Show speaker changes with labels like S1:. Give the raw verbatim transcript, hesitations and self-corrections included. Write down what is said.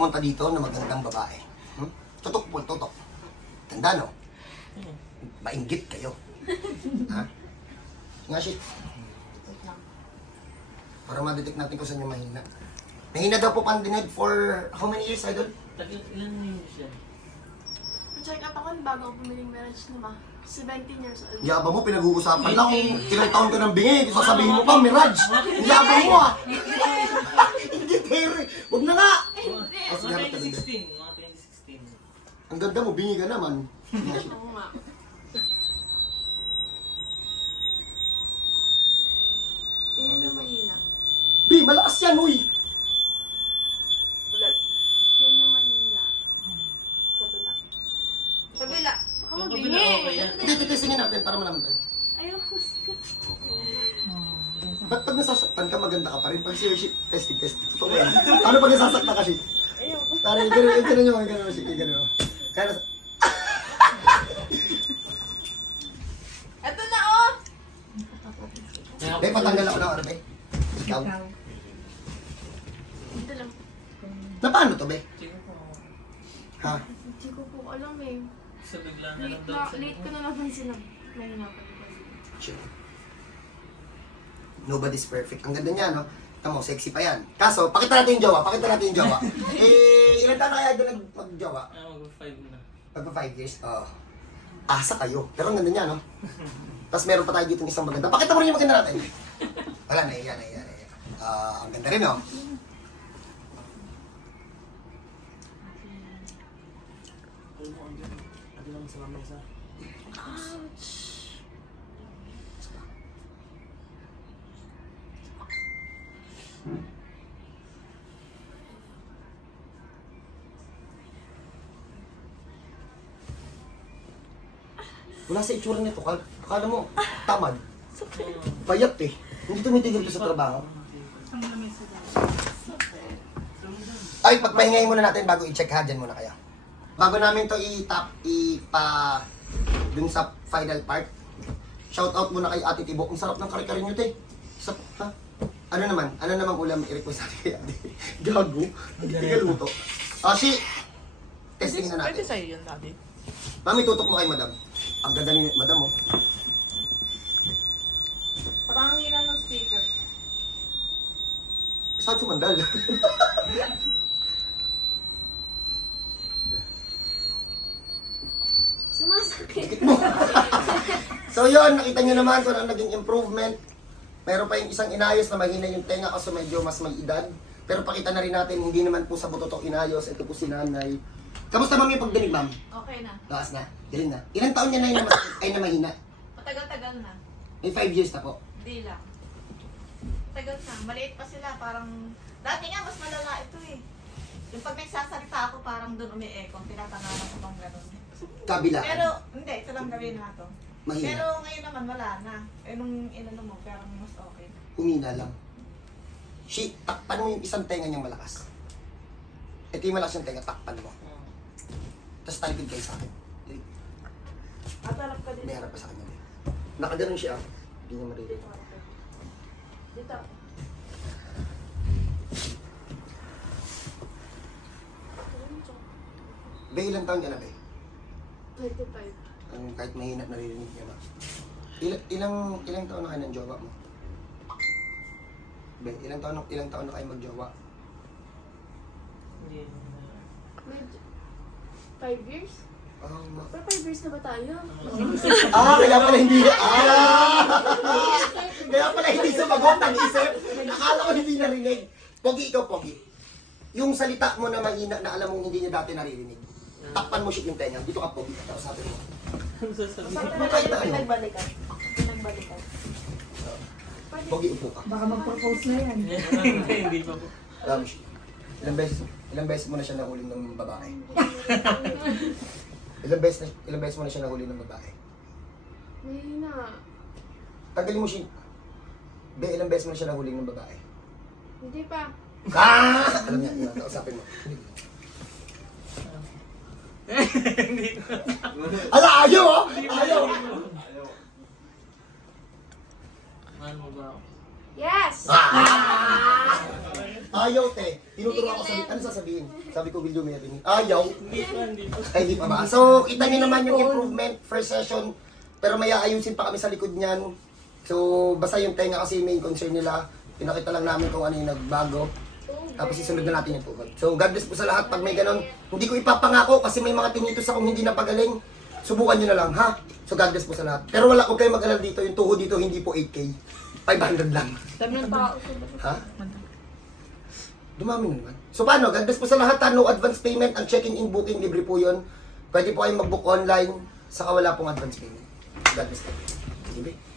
S1: pumunta dito na magandang babae. Hmm? Tutok po, tutok. Tanda, no? Mainggit kayo. Ha? Nga, shit. Para ma-detect natin kung saan yung mahina. Mahina daw po pandinig for how many years, idol?
S2: Ilan years siya?
S3: Check up ako bago ako pumiling marriage na ba? seventeen years old.
S1: Yaba mo, pinag-uusapan lang kung ilang taon ka ng bingi. Kung sasabihin mo pa, Mirage. Yaba mo ah. Hindi, Terry. Huwag na nga.
S3: Hindi.
S1: Oh, sige,
S2: Mga
S1: harap ka
S2: twenty
S1: din.
S2: sixteen. Mga twenty sixteen.
S1: Ang ganda mo, bingi ka naman.
S3: Oo nga. Iyan yung mahina.
S1: Bi, malakas yan, uy.
S3: Ulat. Yan yung mahina. Kabila. Kabila. Baka
S2: Yung
S3: mabingi.
S2: kabila, okay yan.
S1: Hindi, titisingin natin para malaman tayo.
S3: Ayoko.
S1: Ba't pag nasasaktan ka, maganda ka pa rin? Pag siya, shit, testing, testing. Totoo yan. Ano pag nasasaktan ka, shit?
S3: Ayoko.
S1: Tara, gano'n, gano'n nyo, gano'n, shit, gano'n. Kaya nasa...
S3: Ito na oh!
S1: Be, patanggal ako ng ano, be? Ikaw?
S3: Ito lang.
S1: Na paano to, be?
S2: Sige po.
S1: Ha?
S3: Hindi ko po alam eh.
S2: Sa bigla na lang
S3: Late,
S2: daw
S3: na,
S2: sa
S3: late ko na napansin na mahina pa rin.
S1: Sure. Nobody's perfect. Ang ganda niya, no? Tama mo, sexy pa yan. Kaso, pakita natin yung jowa, pakita natin yung jowa. eh, ilan taon na kaya doon nag-jowa?
S2: Ah, mag-five na.
S1: Pagpa five years? Oo. Asa kayo. Pero ang ganda niya, no? Tapos meron pa tayo dito isang maganda. Pakita mo rin yung maganda natin. Wala, naiya, naiya, naiya. Ah, ang ganda rin, no? Wala sa itsura nito, Kal. Akala mo, tamad. Payat eh. Hindi tumitigil to sa trabaho. Ay, pagpahingayin muna natin bago i-check ha, dyan muna kayo. Bago namin to i-tap, ipa dun sa final part, shout out muna kay Ate Tibo. Ang sarap ng kare-kare nyo, te. Sa, ha? Ano naman? Ano namang ulam i-request natin kay Ate? Gago. Hindi ka luto. Ah, si, testing na natin.
S4: Pwede sa'yo yun, Daddy.
S1: Mami, tutok mo kay Madam. Ang ganda ni Madam, oh.
S4: Parang ang hina ng speaker.
S1: Saan sumandal?
S3: Sumasakit.
S1: So yun, nakita nyo naman kung ano naging improvement. Meron pa yung isang inayos na mahina yung tenga kasi medyo mas may edad. Pero pakita na rin natin, hindi naman po sa buto to inayos. Ito po si nanay. Kamusta ma'am yung pagdinig, ma'am?
S3: Okay na.
S1: Lakas na? Galing na. Ilang taon niya na yung mas- ay na mahina?
S3: Matagal-tagal na.
S1: May five years na po.
S3: Di lang. Tagal na. Maliit pa sila. Parang, dati nga mas malala ito eh. Yung pag nagsasalita ako, parang doon umi-echo. Tinatanalan ko pang gano'n.
S1: Kabila.
S3: Pero, hindi. Ito lang gawin na ito.
S1: Mahina.
S3: Pero ngayon naman wala na. Eh nung inano mo, parang mas okay.
S1: Humina lang. Shi, takpan mo yung isang tenga niyang malakas. Ito yung malakas yung tenga, takpan mo. Tapos talipid kayo sa akin.
S3: At harap ka
S1: May
S3: dito.
S1: harap pa sa kanya. Nakaganon siya. Hindi niya maririnig.
S3: Dito harap ka. Dito.
S1: Be, ilang taon ka na, Be?
S3: twenty-five.
S1: Ang kahit mahina naririnig niya ba? Ilang, ilang, ilang taon na kayo ng jowa mo? Be, ilang taon, ilang taon na kayo magjowa?
S2: Hindi.
S3: Medyo. Five years?
S1: Oh, ma-
S3: Pero five years na ba tayo?
S1: ah, kaya pala hindi, ah! Kaya pala hindi sumagot, nag-isip. Akala ko hindi narinig. Pogi, ikaw, Pogi. Yung salita mo na mahina na alam mong hindi niya dati naririnig. Takpan mo siya yung tenga. Dito ka, Pogi. Tapos sabi mo.
S2: Ano sasabihin?
S3: Masarap
S1: Ano
S3: na
S1: kahit
S3: tayo
S1: na ano?
S3: pinagbalikan. Pinagbalikan. Pwede.
S1: Pogi, upo ka.
S4: Baka mag-propose na yan.
S2: Hindi, hindi pa po.
S1: Tapos, ilang beses, ilang beses mo na siya nahuling ng babae? Ilang beses, na, ilang beses mo na siya nahuli ng babae?
S3: Mahina.
S1: Tanggalin mo siya. Be, ilang beses mo na siya nahuling ng babae?
S3: Hindi pa.
S1: Ah! Alam niya, yun, kausapin mo.
S2: Hindi ko.
S1: Ala, ayaw oh! Ayaw!
S2: Mahal mo ba ako?
S3: Yes!
S1: Ah! Ayaw, te. Tinuturo ako sabi, ano sasabihin? Sabi ko, will you marry me? Ayaw.
S2: Hindi pa, hindi pa.
S1: Ay, di pa ba? So, kita niyo naman yung improvement, first session. Pero may aayusin pa kami sa likod niyan. So, basta yung tenga kasi main concern nila. Pinakita lang namin kung ano yung nagbago. Tapos isunod na natin yung tuhod. So, God bless po sa lahat. Pag may ganon, hindi ko ipapangako kasi may mga tinnitus akong hindi napagaling. Subukan nyo na lang, ha? So, God bless po sa lahat. Pero wala, huwag kayo mag-alala dito. Yung tuhod dito, hindi po eight K. five hundred lang.
S4: Dami ng tao.
S1: Ha? Dumami na naman. So, paano? God bless po sa lahat, ha? No advance payment. Ang checking in, booking, libre po yun. Pwede po kayong mag-book online. Saka wala pong advance payment. God bless po. Sige,